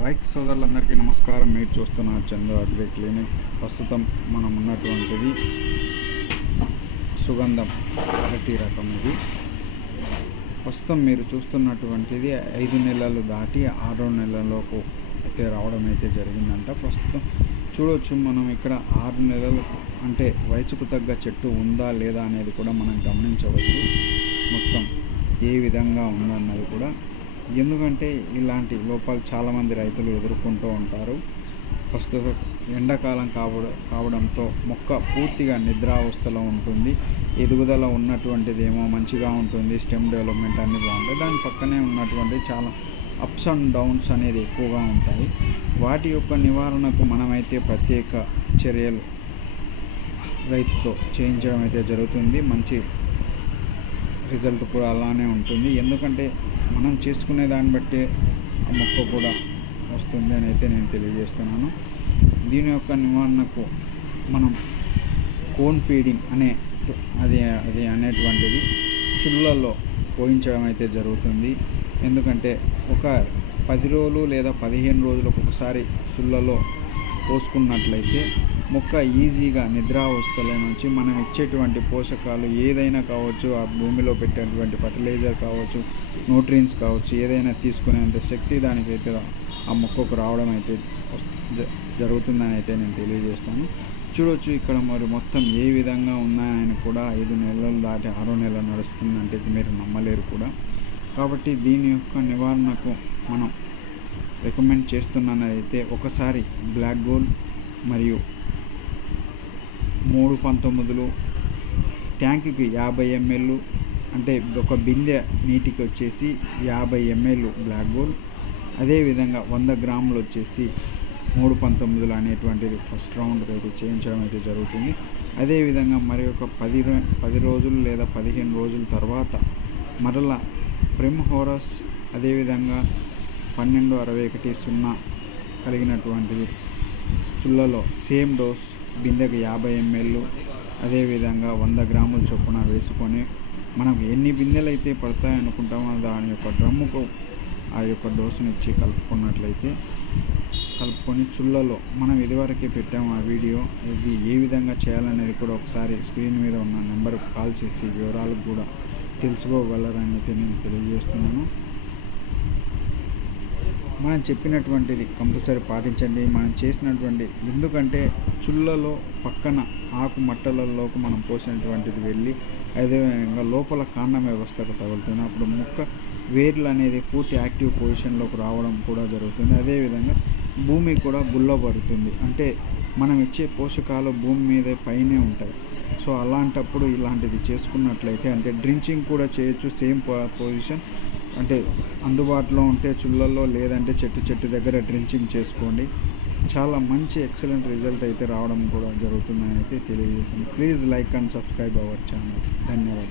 రైతు సోదరులందరికీ నమస్కారం. మీరు చూస్తున్న చందు అగ్రి క్లినిక్. ప్రస్తుతం మనం ఉన్నటువంటిది సుగంధం అరటి రకం. ఇది ప్రస్తుతం మీరు చూస్తున్నటువంటిది 5 నెలలు దాటి 6 నెలలకు అయితే రావడం అయితే జరిగిందంట. ప్రస్తుతం చూడవచ్చు మనం ఇక్కడ 6 నెలలు అంటే వయసుకు తగ్గ చెట్టు ఉందా లేదా అనేది కూడా మనం గమనించవచ్చు. మొత్తం ఏ విధంగా ఉందన్నది కూడా, ఎందుకంటే ఇలాంటి లోపాలు చాలామంది రైతులు ఎదుర్కొంటూ ఉంటారు. ప్రస్తుత ఎండాకాలం కావడంతో మొక్క పూర్తిగా నిద్రావస్థలో ఉంటుంది. ఎదుగుదల ఉన్నటువంటిదేమో మంచిగా ఉంటుంది, స్టెమ్ డెవలప్మెంట్ అన్నీ బాగుంటాయి. దాని పక్కనే ఉన్నటువంటి చాలా అప్స్ అండ్ డౌన్స్ అనేది ఎక్కువగా ఉంటాయి. వాటి యొక్క నివారణకు మనమైతే ప్రత్యేక చర్యలు రైతుతో చేయించడం అయితే జరుగుతుంది. మంచి రిజల్ట్ కూడా అలానే ఉంటుంది, ఎందుకంటే మనం చేసుకునే దాన్ని బట్టి ఆ మొక్క కూడా వస్తుంది అని అయితే నేను తెలియజేస్తున్నాను. దీని యొక్క నివారణకు మనం కోన్ ఫీడింగ్ అది అనేటువంటిది చుళ్ళల్లో పోయించడం అయితే జరుగుతుంది. ఎందుకంటే ఒక 10 రోజులు లేదా 15 రోజులకు ఒకసారి చుళ్ళలో పోసుకున్నట్లయితే మొక్క ఈజీగా నిద్రావస్థల నుంచి మనం ఇచ్చేటువంటి పోషకాలు ఏదైనా కావచ్చు, ఆ భూమిలో పెట్టేటువంటి ఫర్టిలైజర్ కావచ్చు, న్యూట్రియన్స్ కావచ్చు, ఏదైనా తీసుకునేంత శక్తి దానికైతే ఆ మొక్కకు రావడం అయితే జరుగుతుందని అయితే నేను తెలియజేస్తాను. చూడవచ్చు ఇక్కడ మరి మొత్తం ఏ విధంగా ఉన్నాయని కూడా 5 నెలలు దాటి 6 నెలలు నడుస్తుందంటే మీరు నమ్మలేరు కూడా. కాబట్టి దీని యొక్క నివారణకు మనం రికమెండ్ చేస్తున్నదైతే ఒకసారి బ్లాక్ గోల్డ్ మరియు 319 ట్యాంకుకి 50 ml, అంటే ఒక బిందె నీటికి వచ్చేసి 50 ml బ్లాక్ గోల్డ్, అదేవిధంగా 100 గ్రాములు వచ్చేసి 319 అనేటువంటిది ఫస్ట్ రౌండ్ అయితే చేయించడం అయితే జరుగుతుంది. అదేవిధంగా మరి ఒక 10 రోజులు లేదా 15 రోజుల తర్వాత మరలా ప్రిమ్హోరస్, అదేవిధంగా 1261 కలిగినటువంటిది చుళ్ళలో సేమ్ డోస్ బిందెకి 50 ml, అదేవిధంగా 100 గ్రాముల చొప్పున వేసుకొని మనం ఎన్ని బిందెలు అయితే పడతాయనుకుంటామో దాని యొక్క డ్రమ్ముకు ఆ యొక్క డోసుని ఇచ్చి కలుపుకొని చుళ్ళలో మనం ఇదివరకే పెట్టాము ఆ వీడియో. ఇది ఏ విధంగా చేయాలనేది కూడా ఒకసారి స్క్రీన్ మీద ఉన్న నెంబర్కి కాల్ చేసి వివరాలకు కూడా తెలుసుకోగలరని అయితే నేను తెలియజేస్తున్నాను. మనం చెప్పినటువంటిది కంపల్సరీ పాటించండి. మనం చేసినటువంటి, ఎందుకంటే చుళ్ళలో పక్కన ఆకు మట్టలలోకి మనం పోసినటువంటిది వెళ్ళి అదేవిధంగా లోపల కాండం వ్యవస్థకు తగులుతుంది. అప్పుడు మొక్క వేర్లు అనేది పూర్తి యాక్టివ్ పొజిషన్లోకి రావడం కూడా జరుగుతుంది. అదేవిధంగా భూమి కూడా గుల్లబడుతుంది, అంటే మనం ఇచ్చే పోషకాలు భూమి మీద పైనే ఉంటాయి. సో అలాంటప్పుడు ఇలాంటిది చేసుకున్నట్లయితే, అంటే డ్రించింగ్ కూడా చేయొచ్చు సేమ్ పొజిషన్, అంటే అందుబాటులో ఉంటే చుళ్ళల్లో, లేదంటే చెట్టు దగ్గర డ్రించింగ్ చేసుకోండి. చాలా మంచి ఎక్సలెంట్ రిజల్ట్ అయితే రావడం కూడా జరుగుతుందని అయితే తెలియజేస్తుంది. Please like and subscribe our channel. ధన్యవాదాలు.